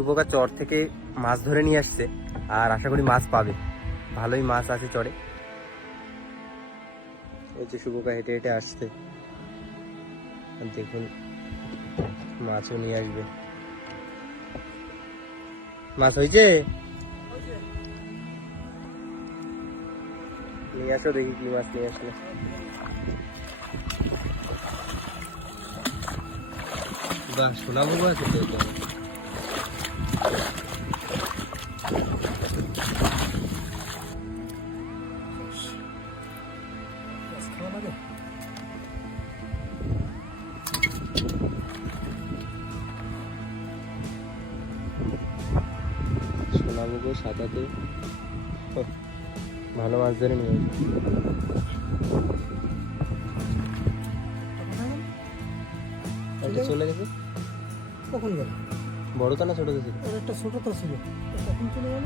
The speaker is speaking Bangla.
শুভকা চর থেকে মাছ ধরে নিয়ে আসছে, আর আশা করি মাছ পাবে, ভালোই মাছ আছে চরে। এই যে শুভকা হেঁটে হেঁটে আসছে, দেখুন মাছও নিয়ে আসবে। মাছ হয়েছে, নিয়ে আসো, দেখি কি মাছ নিয়ে আসলো। বাহ, সোনা বুবু আছে তো এখানে। সোনা বুবু সাঁতাতে ভালো মাছ ধরে নিয়ে আসবে। চলে গেছে কখন গেল? বড় তো না ছোট গেছে? একটা ছোট তো ছিল, কখন চলে গেল?